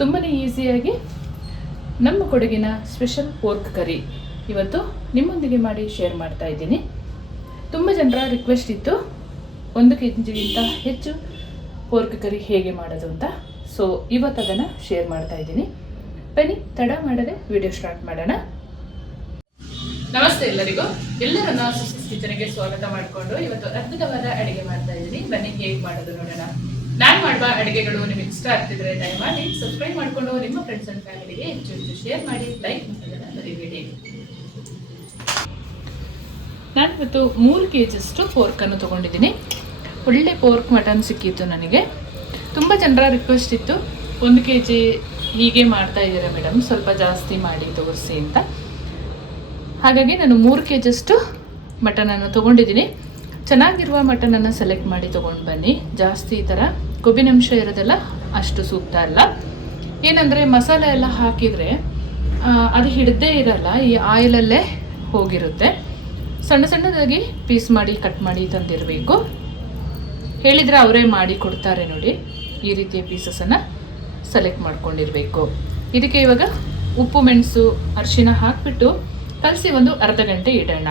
ತುಂಬಾ ಈಸಿಯಾಗಿ ನಮ್ಮ ಕೊಡಗಿನ ಸ್ಪೆಷಲ್ ಪೋರ್ಕ್ ಕರಿ ಇವತ್ತು ನಿಮ್ಮೊಂದಿಗೆ ಮಾಡಿ ಶೇರ್ ಮಾಡ್ತಾ ಇದ್ದೀನಿ. ತುಂಬ ಜನರ ರಿಕ್ವೆಸ್ಟ್ ಇತ್ತು 1 kgಗಿಂತ ಹೆಚ್ಚು ಪೋರ್ಕ್ ಕರಿ ಹೇಗೆ ಮಾಡೋದು ಅಂತ. ಸೊ ಇವತ್ತು ಅದನ್ನು ಶೇರ್ ಮಾಡ್ತಾ ಇದ್ದೀನಿ. ಬನ್ನಿ ತಡ ಮಾಡದೆ ವಿಡಿಯೋ ಸ್ಟಾರ್ಟ್ ಮಾಡೋಣ. ನಮಸ್ತೆ ಎಲ್ಲರಿಗೂ, ಎಲ್ಲರನ್ನ ಸುಸ್ಕಿಸ್ ಕಿಚನ್ಗೆ ಸ್ವಾಗತ ಮಾಡಿಕೊಂಡು ಇವತ್ತು ಅದ್ಭುತವಾದ ಅಡುಗೆ ಮಾಡ್ತಾ ಇದ್ದೀನಿ. ಬನ್ನಿ ಹೇಗೆ ಮಾಡೋದು ನೋಡೋಣ. ನಾನು ಮಾಡುವ ಅಡುಗೆಗಳು ನಿಮಗೆ ಇಷ್ಟ ಆಗ್ತಿದ್ರೆ ದಯಮಾಡಿ ಸಬ್ಸ್ಕ್ರೈಬ್ ಮಾಡಿಕೊಂಡು ನಿಮ್ಮ ಫ್ರೆಂಡ್ಸ್ ಅಂಡ್ ಫ್ಯಾಮಿಲಿಗೆ ಹೆಚ್ಚು ಶೇರ್ ಮಾಡಿ, ಲೈಕ್ ಮಾಡೋದನ್ನ ಮರಿಬೇಡಿ. ನಾನು ಇವತ್ತು 3 kg ಪೋರ್ಕನ್ನು ತೊಗೊಂಡಿದ್ದೀನಿ. ಒಳ್ಳೆ ಪೋರ್ಕ್ ಮಟನ್ ಸಿಕ್ಕಿತ್ತು ನನಗೆ. ತುಂಬ ಜನರ ರಿಕ್ವೆಸ್ಟ್ ಇತ್ತು 1 kg ಹೀಗೆ ಮಾಡ್ತಾ ಇದ್ದೀರಾ ಮೇಡಮ್, ಸ್ವಲ್ಪ ಜಾಸ್ತಿ ಮಾಡಿ ತೋರಿಸಿ ಅಂತ. ಹಾಗಾಗಿ ನಾನು 3 kg ಮಟನನ್ನು ತೊಗೊಂಡಿದ್ದೀನಿ. ಚೆನ್ನಾಗಿರುವ ಮಟನನ್ನು ಸೆಲೆಕ್ಟ್ ಮಾಡಿ ತೊಗೊಂಡು ಬನ್ನಿ. ಜಾಸ್ತಿ ಈ ಥರ ಕೊಬ್ಬಿನಂಶ ಇರೋದೆಲ್ಲ ಅಷ್ಟು ಸೂಕ್ತ ಅಲ್ಲ. ಏನಂದರೆ ಮಸಾಲೆ ಎಲ್ಲ ಹಾಕಿದರೆ ಅದು ಹಿಡ್ದೇ ಇರಲ್ಲ, ಈ ಆಯಿಲಲ್ಲೇ ಹೋಗಿರುತ್ತೆ. ಸಣ್ಣ ಸಣ್ಣದಾಗಿ ಪೀಸ್ ಮಾಡಿ ಕಟ್ ಮಾಡಿ ತಂದಿರಬೇಕು. ಹೇಳಿದರೆ ಅವರೇ ಮಾಡಿ ಕೊಡ್ತಾರೆ ನೋಡಿ. ಈ ರೀತಿಯ ಪೀಸಸನ್ನು ಸೆಲೆಕ್ಟ್ ಮಾಡ್ಕೊಂಡಿರಬೇಕು. ಇದಕ್ಕೆ ಇವಾಗ ಉಪ್ಪು ಮೆಣಸು ಅರಿಶಿನ ಹಾಕಿಬಿಟ್ಟು ಕಲಸಿ ಒಂದು ಅರ್ಧ ಗಂಟೆ ಇಡೋಣ.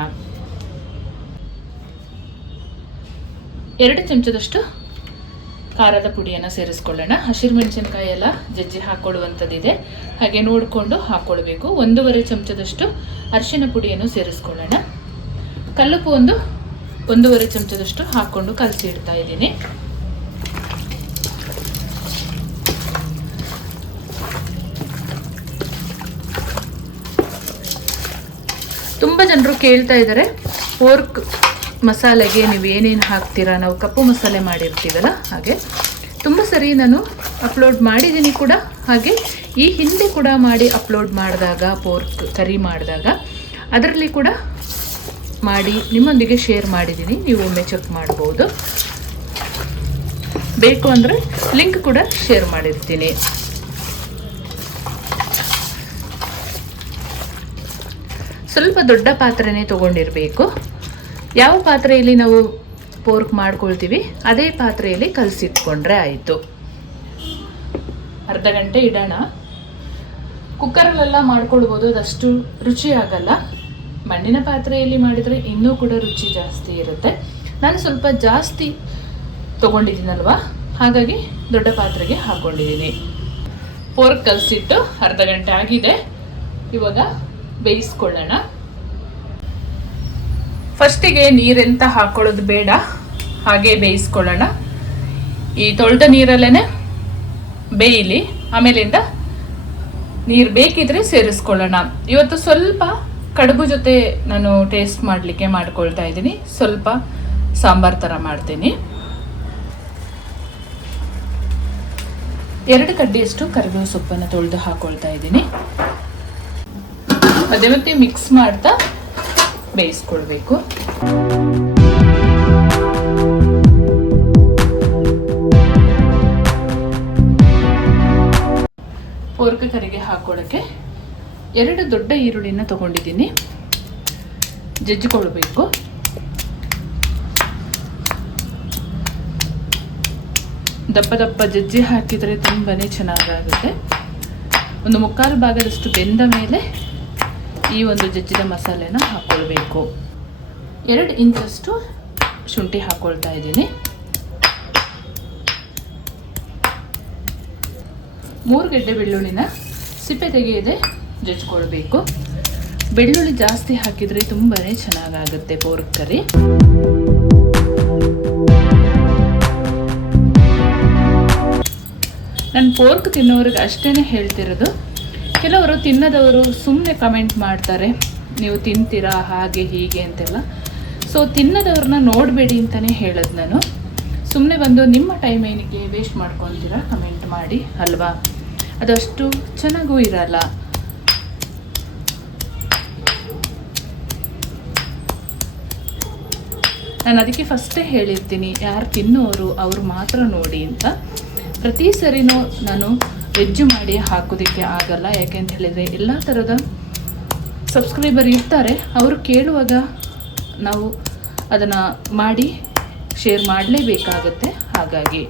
2 ಚಮಚದಷ್ಟು ಖಾರದ ಪುಡಿಯನ್ನು ಸೇರಿಸ್ಕೊಳ್ಳೋಣ. ಹಸಿರು ಮೆಣಸಿನಕಾಯಿ ಎಲ್ಲ ಜಜ್ಜಿ ಹಾಕ್ಕೊಳ್ಳುವಂಥದ್ದಿದೆ, ಹಾಗೆ ನೋಡಿಕೊಂಡು ಹಾಕ್ಕೊಳ್ಬೇಕು. 1.5 ಚಮಚದಷ್ಟು ಅರಿಶಿನ ಪುಡಿಯನ್ನು ಸೇರಿಸ್ಕೊಳ್ಳೋಣ. ಕಲ್ಲುಪ್ಪು 1.5 ಚಮಚದಷ್ಟು ಹಾಕ್ಕೊಂಡು ಕಲಸಿ ಇಡ್ತಾ ಇದ್ದೀನಿ. ತುಂಬ ಜನರು ಕೇಳ್ತಾ ಇದ್ದಾರೆ, ಪೋರ್ಕ್ ಮಸಾಲೆಗೆ ನೀವು ಏನೇನು ಹಾಕ್ತೀರಾ? ನಾವು ಕಪ್ಪು ಮಸಾಲೆ ಮಾಡಿರ್ತೀವಲ್ಲ, ಹಾಗೆ ತುಂಬ ಸರಿ ನಾನು ಅಪ್ಲೋಡ್ ಮಾಡಿದ್ದೀನಿ ಕೂಡ. ಹಾಗೆ ಈ ಹಿಂದೆ ಕೂಡ ಮಾಡಿ ಅಪ್ಲೋಡ್ ಮಾಡಿದಾಗ, ಪೋರ್ಕ್ ಕರಿ ಮಾಡಿದಾಗ ಅದರಲ್ಲಿ ಕೂಡ ಮಾಡಿ ನಿಮ್ಮೊಂದಿಗೆ ಶೇರ್ ಮಾಡಿದ್ದೀನಿ. ನೀವು ಒಮ್ಮೆ ಚೆಕ್ ಮಾಡ್ಬೋದು. ಬೇಕು ಅಂದರೆ ಲಿಂಕ್ ಕೂಡ ಶೇರ್ ಮಾಡಿರ್ತೀನಿ. ಸ್ವಲ್ಪ ದೊಡ್ಡ ಪಾತ್ರೆನೇ ತೊಗೊಂಡಿರಬೇಕು. ಯಾವ ಪಾತ್ರೆಯಲ್ಲಿ ನಾವು ಪೋರ್ಕ್ ಮಾಡ್ಕೊಳ್ತೀವಿ ಅದೇ ಪಾತ್ರೆಯಲ್ಲಿ ಕಲಸಿಟ್ಕೊಂಡ್ರೆ ಆಯಿತು. ಅರ್ಧ ಗಂಟೆ ಇಡೋಣ. ಕುಕ್ಕರಲ್ಲೆಲ್ಲ ಮಾಡ್ಕೊಳ್ಬೋದು, ಅದಷ್ಟು ರುಚಿ ಆಗಲ್ಲ. ಮಣ್ಣಿನ ಪಾತ್ರೆಯಲ್ಲಿ ಮಾಡಿದರೆ ಇನ್ನೂ ಕೂಡ ರುಚಿ ಜಾಸ್ತಿ ಇರುತ್ತೆ. ನಾನು ಸ್ವಲ್ಪ ಜಾಸ್ತಿ ತೊಗೊಂಡಿದ್ದೀನಲ್ವ, ಹಾಗಾಗಿ ದೊಡ್ಡ ಪಾತ್ರೆಗೆ ಹಾಕ್ಕೊಂಡಿದ್ದೀನಿ. ಪೋರ್ಕ್ ಕಲಸಿಟ್ಟು ಅರ್ಧ ಗಂಟೆ ಆಗಿದೆ. ಇವಾಗ ಬೇಯಿಸ್ಕೊಳ್ಳೋಣ. ಫಸ್ಟಿಗೆ ನೀರೆಂತ ಹಾಕೊಳ್ಳೋದು ಬೇಡ, ಹಾಗೆ ಬೇಯಿಸ್ಕೊಳ್ಳೋಣ. ಈ ತೊಳೆದ ನೀರಲ್ಲೇ ಬೇಯಲಿ, ಆಮೇಲಿಂದ ನೀರು ಬೇಕಿದ್ರೆ ಸೇರಿಸ್ಕೊಳ್ಳೋಣ. ಇವತ್ತು ಸ್ವಲ್ಪ ಕಡುಬು ಜೊತೆ ನಾನು ಟೇಸ್ಟ್ ಮಾಡಲಿಕ್ಕೆ ಮಾಡ್ಕೊಳ್ತಾ ಇದ್ದೀನಿ. ಸ್ವಲ್ಪ ಸಾಂಬಾರ್ ಥರ ಮಾಡ್ತೀನಿ. 2 ಕಡ್ಡಿಯಷ್ಟು ಕರಿಬೇವು ಸೊಪ್ಪನ್ನು ತೊಳೆದು ಹಾಕೊಳ್ತಾ ಇದ್ದೀನಿ. ಮತ್ತೆ ಮಿಕ್ಸ್ ಮಾಡ್ತಾ ಬೇಯಿಸ್ಕೊಳ್ಬೇಕು. ಪೋರ್ಕ್ ಕರಿಗೆ ಹಾಕೊಳ್ಳೋಕ್ಕೆ 2 ದೊಡ್ಡ ಈರುಳ್ಳಿನ ತಗೊಂಡಿದ್ದೀನಿ. ಜಜ್ಜಿಕೊಳ್ಬೇಕು. ದಪ್ಪ ದಪ್ಪ ಜಜ್ಜಿ ಹಾಕಿದರೆ ತುಂಬಾನೇ ಚೆನ್ನಾಗಾಗುತ್ತೆ. 1/4 ಭಾಗದಷ್ಟು ಬೆಂದ ಮೇಲೆ ಈ ಒಂದು ಜಜ್ಜಿದ ಮಸಾಲೆನ ಹಾಕ್ಕೊಳ್ಬೇಕು. 2 ಇಂಚಷ್ಟು ಶುಂಠಿ ಹಾಕ್ಕೊಳ್ತಾ ಇದ್ದೀನಿ. 3 ಗೆಡ್ಡೆ ಬೆಳ್ಳುಳ್ಳಿನ ಸಿಪ್ಪೆ ತೆಗೆಯದೆ ಜಜ್ಜಿಕೊಳ್ಬೇಕು. ಬೆಳ್ಳುಳ್ಳಿ ಜಾಸ್ತಿ ಹಾಕಿದರೆ ತುಂಬಾ ಚೆನ್ನಾಗಾಗುತ್ತೆ ಪೋರ್ಕ್ ಕರಿ. ನಾನು ಪೋರ್ಕ್ ತಿನ್ನೋರಿಗೆ ಅಷ್ಟೇ ಹೇಳ್ತಿರೋದು. ಕೆಲವರು ತಿನ್ನದವರು ಸುಮ್ಮನೆ ಕಮೆಂಟ್ ಮಾಡ್ತಾರೆ, ನೀವು ತಿಂತೀರಾ ಹಾಗೆ ಹೀಗೆ ಅಂತೆಲ್ಲ. ಸೊ ತಿನ್ನದವ್ರನ್ನ ನೋಡಬೇಡಿ ಅಂತಲೇ ಹೇಳೋದು ನಾನು. ಸುಮ್ಮನೆ ಬಂದು ನಿಮ್ಮ ಟೈಮ್ ಏನಕ್ಕೆ ವೇಸ್ಟ್ ಮಾಡ್ಕೊತೀರಾ ಕಮೆಂಟ್ ಮಾಡಿ ಅಲ್ವಾ? ಅದಷ್ಟು ಚೆನ್ನಾಗೂ ಇರಲ್ಲ. ನಾನು ಅದಕ್ಕೆ ಫಸ್ಟೇ ಹೇಳಿರ್ತೀನಿ, ಯಾರು ತಿನ್ನೋರು ಅವರು ಮಾತ್ರ ನೋಡಿ ಅಂತ. ಪ್ರತಿ ಸರಿನೂ ನಾನು ವೆಜ್ ಮಾಡಿ ಹಾಕೋದಕ್ಕೆ ಆಗಲ್ಲ. ಯಾಕೆಂತ ಹೇಳಿದರೆ ಎಲ್ಲ ಥರದ ಸಬ್ಸ್ಕ್ರೈಬರ್ ಇರ್ತಾರೆ, ಅವರು ಕೇಳುವಾಗ ನಾವು ಅದನ್ನು ಮಾಡಿ ಶೇರ್ ಮಾಡಲೇಬೇಕಾಗುತ್ತೆ. ಹಾಗಾಗಿ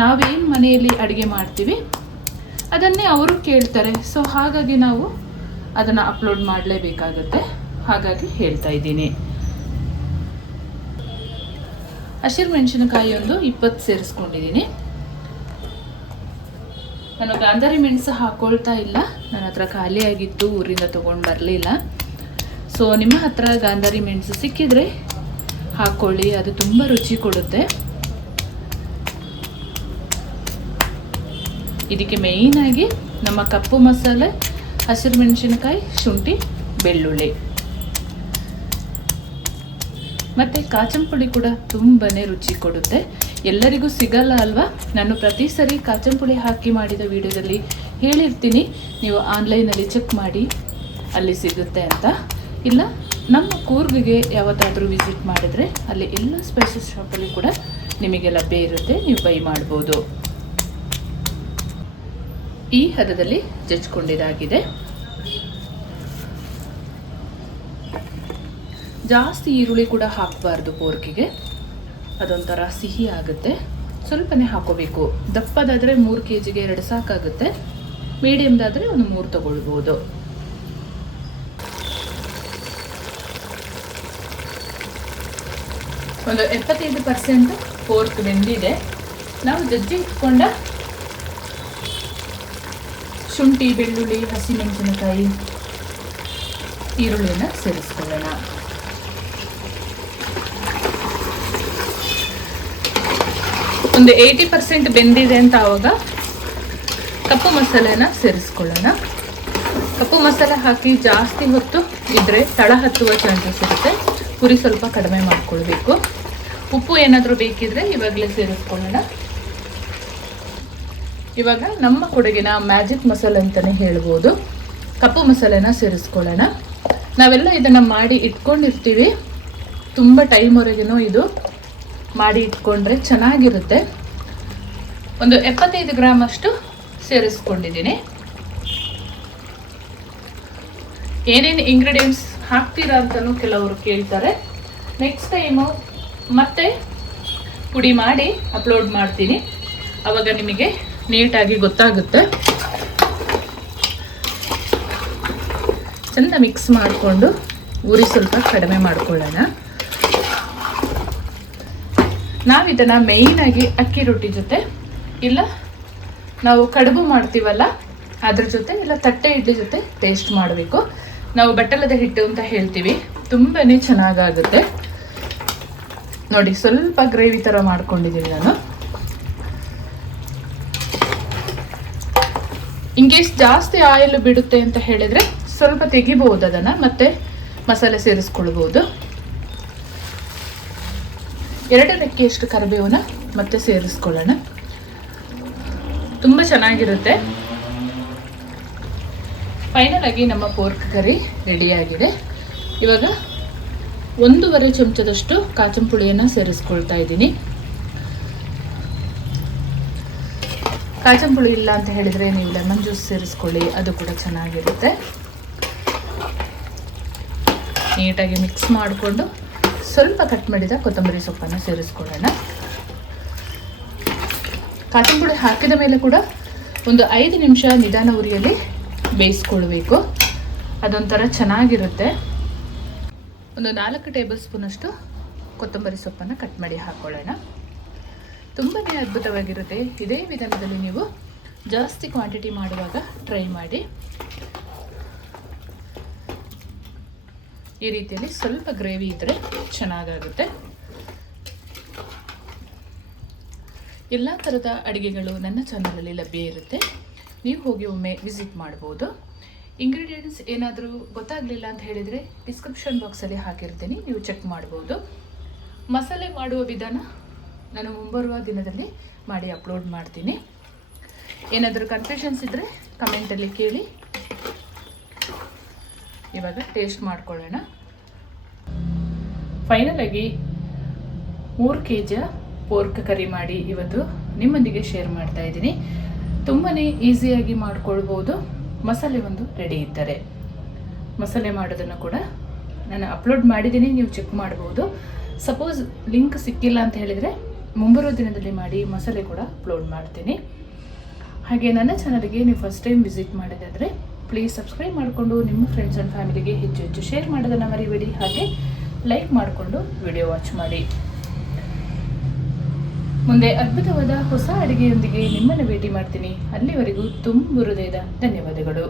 ನಾವೇನು ಮನೆಯಲ್ಲಿ ಅಡುಗೆ ಮಾಡ್ತೀವಿ ಅದನ್ನೇ ಅವರು ಕೇಳ್ತಾರೆ. ಸೊ ಹಾಗಾಗಿ ನಾವು ಅದನ್ನು ಅಪ್ಲೋಡ್ ಮಾಡಲೇಬೇಕಾಗುತ್ತೆ. ಹಾಗಾಗಿ ಹೇಳ್ತಾ ಇದ್ದೀನಿ. ಹಸಿರು ಮೆಣಸಿನಕಾಯಿ ಒಂದು 20 ಸೇರಿಸ್ಕೊಂಡಿದ್ದೀನಿ. ನಾನು ಗಾಂಧಾರಿ ಮೆಣಸು ಹಾಕೊಳ್ತಾ ಇಲ್ಲ, ನನ್ನ ಹತ್ರ ಖಾಲಿಯಾಗಿತ್ತು, ಊರಿಂದ ತೊಗೊಂಡು ಬರಲಿಲ್ಲ. ಸೊ ನಿಮ್ಮ ಹತ್ರ ಗಾಂಧಾರಿ ಮೆಣಸು ಸಿಕ್ಕಿದ್ರೆ ಹಾಕ್ಕೊಳ್ಳಿ, ಅದು ತುಂಬ ರುಚಿ ಕೊಡುತ್ತೆ. ಇದಕ್ಕೆ ಮೇಯ್ನಾಗಿ ನಮ್ಮ ಕಪ್ಪು ಮಸಾಲೆ, ಹಸಿರು ಮೆಣಸಿನಕಾಯಿ, ಶುಂಠಿ, ಬೆಳ್ಳುಳ್ಳಿ ಮತ್ತು ಕಾಚಂಪುಳಿ ಕೂಡ ತುಂಬಾ ರುಚಿ ಕೊಡುತ್ತೆ. ಎಲ್ಲರಿಗೂ ಸಿಗಲ್ಲ ಅಲ್ವಾ? ನಾನು ಪ್ರತಿ ಸರಿ ಕಾಚಂಪುಳಿ ಹಾಕಿ ಮಾಡಿದ ವಿಡಿಯೋದಲ್ಲಿ ಹೇಳಿರ್ತೀನಿ, ನೀವು ಆನ್ಲೈನಲ್ಲಿ ಚೆಕ್ ಮಾಡಿ ಅಲ್ಲಿ ಸಿಗುತ್ತೆ ಅಂತ. ಇಲ್ಲ ನಮ್ಮ ಕೂರ್ಗಿಗೆ ಯಾವತ್ತಾದರೂ ವಿಸಿಟ್ ಮಾಡಿದ್ರೆ ಅಲ್ಲಿ ಎಲ್ಲ ಸ್ಪೈಸಸ್ ಶಾಪಲ್ಲಿ ಕೂಡ ನಿಮಗೆ ಲಭ್ಯ ಇರುತ್ತೆ, ನೀವು ಬೈ ಮಾಡ್ಬೋದು. ಈ ಹದದಲ್ಲಿ ಜಜ್ಕೊಂಡಿದ್ದಾಗಿದೆ. ಜಾಸ್ತಿ ಈರುಳ್ಳಿ ಕೂಡ ಹಾಕಬಾರ್ದು ಪೋರ್ಕಿಗೆ, ಅದೊಂಥರ ಸಿಹಿ ಆಗುತ್ತೆ. ಸ್ವಲ್ಪನೇ ಹಾಕೋಬೇಕು. ದಪ್ಪದಾದರೆ 3 kg 2 ಸಾಕಾಗುತ್ತೆ. ಮೀಡಿಯಮ್ದಾದರೆ ಒಂದು 3 ತಗೊಳ್ಬೋದು. ಒಂದು 75% ಪೋರ್ಕ್ ಬೆಂದಿದೆ. ನಾವು ಜಜ್ಜಿ ಇಟ್ಕೊಂಡ ಶುಂಠಿ, ಬೆಳ್ಳುಳ್ಳಿ, ಹಸಿಮೆಣಸಿನಕಾಯಿ, ಈರುಳ್ಳಿಯನ್ನು ಸೇರಿಸ್ಕೊಳ್ಳೋಣ. ಒಂದು 80% ಬೆಂದಿದೆ ಅಂತ ಆವಾಗ ಕಪ್ಪು ಮಸಾಲೆನ ಸೇರಿಸ್ಕೊಳ್ಳೋಣ. ಕಪ್ಪು ಮಸಾಲೆ ಹಾಕಿ ಜಾಸ್ತಿ ಹೊತ್ತು ಇದ್ದರೆ ತಳ ಹತ್ತುವ ಚಾನ್ಸಸ್ ಇರುತ್ತೆ. ಪುರಿ ಸ್ವಲ್ಪ ಕಡಿಮೆ ಮಾಡ್ಕೊಳ್ಬೇಕು. ಉಪ್ಪು ಏನಾದರೂ ಬೇಕಿದ್ರೆ ಇವಾಗಲೇ ಸೇರಿಸ್ಕೊಳ್ಳೋಣ. ಇವಾಗ ನಮ್ಮ ಕೊಡಗಿನ ಮ್ಯಾಜಿಕ್ ಮಸಾಲೆ ಅಂತಲೇ ಹೇಳ್ಬೋದು, ಕಪ್ಪು ಮಸಾಲೆನ ಸೇರಿಸ್ಕೊಳ್ಳೋಣ. ನಾವೆಲ್ಲ ಇದನ್ನು ಮಾಡಿ ಇಟ್ಕೊಂಡಿರ್ತೀವಿ, ತುಂಬ ಟೈಮ್ವರೆಗೂ ಇದು ಮಾಡಿ ಇಟ್ಕೊಂಡ್ರೆ ಚೆನ್ನಾಗಿರುತ್ತೆ. ಒಂದು 75 ಗ್ರಾಮ್ ಅಷ್ಟು ಸೇರಿಸ್ಕೊಂಡಿದ್ದೀನಿ. ಏನೇನು ಇಂಗ್ರೀಡಿಯೆಂಟ್ಸ್ ಹಾಕ್ತೀರಾ ಅಂತಲೂ ಕೆಲವರು ಕೇಳ್ತಾರೆ. ನೆಕ್ಸ್ಟ್ ಟೈಮು ಮತ್ತೆ ಪುಡಿ ಮಾಡಿ ಅಪ್ಲೋಡ್ ಮಾಡ್ತೀನಿ, ಆವಾಗ ನಿಮಗೆ ನೀಟಾಗಿ ಗೊತ್ತಾಗುತ್ತೆ. ಚೆಂದ ಮಿಕ್ಸ್ ಮಾಡಿಕೊಂಡು ಉರಿ ಸ್ವಲ್ಪ ಕಡಿಮೆ ಮಾಡ್ಕೊಳ್ಳೋಣ. ನಾವಿದನ್ನು ಮೇಯ್ನಾಗಿ ಅಕ್ಕಿ ರೊಟ್ಟಿ ಜೊತೆ, ಇಲ್ಲ ನಾವು ಕಡುಬು ಮಾಡ್ತೀವಲ್ಲ ಅದ್ರ ಜೊತೆ, ಇಲ್ಲ ತಟ್ಟೆ ಇಡ್ಲಿ ಜೊತೆ ಟೇಸ್ಟ್ ಮಾಡಬೇಕು. ನಾವು ಬಟ್ಟಲದ ಹಿಟ್ಟು ಅಂತ ಹೇಳ್ತೀವಿ, ತುಂಬಾ ಚೆನ್ನಾಗಾಗುತ್ತೆ. ನೋಡಿ, ಸ್ವಲ್ಪ ಗ್ರೇವಿ ಥರ ಮಾಡ್ಕೊಂಡಿದ್ದೀನಿ ನಾನು. ಇನ್ ಕೇಸ್ ಜಾಸ್ತಿ ಆಯಿಲ್ ಬಿಡುತ್ತೆ ಅಂತ ಹೇಳಿದರೆ ಸ್ವಲ್ಪ ತೆಗಿಬಹುದು, ಅದನ್ನು ಮತ್ತೆ ಮಸಾಲೆ ಸೇರಿಸ್ಕೊಳ್ಬೋದು. 2 ರೆಕ್ಕೆಯಷ್ಟು ಕರಿಬೇವನ್ನ ಮತ್ತೆ ಸೇರಿಸ್ಕೊಳ್ಳೋಣ. ತುಂಬ ಚೆನ್ನಾಗಿರುತ್ತೆ. ಫೈನಲ್ ಆಗಿ ನಮ್ಮ ಪೋರ್ಕ್ ಕರಿ ರೆಡಿಯಾಗಿದೆ. ಇವಾಗ 1.5 ಚಮಚದಷ್ಟು ಕಾಚಂಪುಳಿಯನ್ನು ಸೇರಿಸ್ಕೊಳ್ತಾ ಇದ್ದೀನಿ. ಕಾಚಂಪುಳಿ ಇಲ್ಲ ಅಂತ ಹೇಳಿದರೆ ನೀವು ಲೆಮನ್ ಜ್ಯೂಸ್ ಸೇರಿಸ್ಕೊಳ್ಳಿ, ಅದು ಕೂಡ ಚೆನ್ನಾಗಿರುತ್ತೆ. ನೀಟಾಗಿ ಮಿಕ್ಸ್ ಮಾಡಿಕೊಂಡು ಸ್ವಲ್ಪ ಕಟ್ ಮಾಡಿದ ಕೊತ್ತಂಬರಿ ಸೊಪ್ಪನ್ನು ಸೇರಿಸ್ಕೊಳ್ಳೋಣ. ಕಾಚಂಪುಳಿ ಹಾಕಿದ ಮೇಲೆ ಕೂಡ ಒಂದು 5 ನಿಮಿಷ ನಿಧಾನ ಉರಿಯಲ್ಲಿ ಬೇಯಿಸ್ಕೊಳ್ಬೇಕು, ಅದೊಂಥರ ಚೆನ್ನಾಗಿರುತ್ತೆ. ಒಂದು 4 ಟೇಬಲ್ ಸ್ಪೂನಷ್ಟು ಕೊತ್ತಂಬರಿ ಸೊಪ್ಪನ್ನು ಕಟ್ ಮಾಡಿ ಹಾಕ್ಕೊಳ್ಳೋಣ. ತುಂಬಾ ಅದ್ಭುತವಾಗಿರುತ್ತೆ. ಇದೇ ವಿಧಾನದಲ್ಲಿ ನೀವು ಜಾಸ್ತಿ ಕ್ವಾಂಟಿಟಿ ಮಾಡುವಾಗ ಟ್ರೈ ಮಾಡಿ. ಈ ರೀತಿಯಲ್ಲಿ ಸ್ವಲ್ಪ ಗ್ರೇವಿ ಇದ್ದರೆ ಚೆನ್ನಾಗಾಗುತ್ತೆ. ಎಲ್ಲ ಥರದ ಅಡುಗೆಗಳು ನನ್ನ ಚಾನಲಲ್ಲಿ ಲಭ್ಯ ಇರುತ್ತೆ, ನೀವು ಹೋಗಿ ಒಮ್ಮೆ ವಿಸಿಟ್ ಮಾಡ್ಬೋದು. ಇಂಗ್ರೀಡಿಯೆಂಟ್ಸ್ ಏನಾದರೂ ಗೊತ್ತಾಗಲಿಲ್ಲ ಅಂತ ಹೇಳಿದರೆ ಡಿಸ್ಕ್ರಿಪ್ಷನ್ ಬಾಕ್ಸಲ್ಲಿ ಹಾಕಿರ್ತೀನಿ, ನೀವು ಚೆಕ್ ಮಾಡ್ಬೋದು. ಮಸಾಲೆ ಮಾಡುವ ವಿಧಾನ ನಾನು ಮುಂಬರುವ ದಿನದಲ್ಲಿ ಮಾಡಿ ಅಪ್ಲೋಡ್ ಮಾಡ್ತೀನಿ. ಏನಾದರೂ ಕನ್ಫ್ಯೂಷನ್ಸ್ ಇದ್ದರೆ ಕಮೆಂಟಲ್ಲಿ ಕೇಳಿ. ಇವಾಗ ಟೇಸ್ಟ್ ಮಾಡ್ಕೊಳ್ಳೋಣ. ಫೈನಲ್ ಆಗಿ 3 kg ಪೋರ್ಕ್ ಕರಿ ಮಾಡಿ ಇವತ್ತು ನಿಮ್ಮೊಂದಿಗೆ ಶೇರ್ ಮಾಡ್ತಾ ಇದ್ದೀನಿ. ತುಂಬಾ ಈಸಿಯಾಗಿ ಮಾಡ್ಕೊಳ್ಬೋದು. ಮಸಾಲೆ ಒಂದು ರೆಡಿ ಇದ್ದರೆ ಮಸಾಲೆ ಮಾಡೋದನ್ನು ಕೂಡ ನಾನು ಅಪ್ಲೋಡ್ ಮಾಡಿದ್ದೀನಿ, ನೀವು ಚೆಕ್ ಮಾಡ್ಬೋದು. ಸಪೋಸ್ ಲಿಂಕ್ ಸಿಕ್ಕಿಲ್ಲ ಅಂತ ಹೇಳಿದರೆ ಮುಂಬರುವ ದಿನದಲ್ಲಿ ಮಾಡಿ ಮಸಾಲೆ ಕೂಡ ಅಪ್ಲೋಡ್ ಮಾಡ್ತೀನಿ. ಹಾಗೆ ನನ್ನ ಚಾನಲ್ಗೆ ನೀವು ಫಸ್ಟ್ ಟೈಮ್ ವಿಸಿಟ್ ಮಾಡಿದಾದರೆ ಪ್ಲೀಸ್ ಸಬ್ಸ್ಕ್ರೈಬ್ ಮಾಡಿಕೊಂಡು ನಿಮ್ಮ ಫ್ರೆಂಡ್ಸ್ ಆ್ಯಂಡ್ ಫ್ಯಾಮಿಲಿಗೆ ಹೆಚ್ಚು ಹೆಚ್ಚು ಶೇರ್ ಮಾಡೋದನ್ನು ಮರಿಬೇಡಿ. ಹಾಗೆ ಲೈಕ್ ಮಾಡಿಕೊಂಡು ವಿಡಿಯೋ ವಾಚ್ ಮಾಡಿ. ಮುಂದೆ ಅದ್ಭುತವಾದ ಹೊಸ ಅಡುಗೆಯೊಂದಿಗೆ ನಿಮ್ಮನ್ನು ಭೇಟಿ ಮಾಡ್ತೀನಿ. ಅಲ್ಲಿವರೆಗೂ ತುಂಬ ಹೃದಯದ ಧನ್ಯವಾದಗಳು.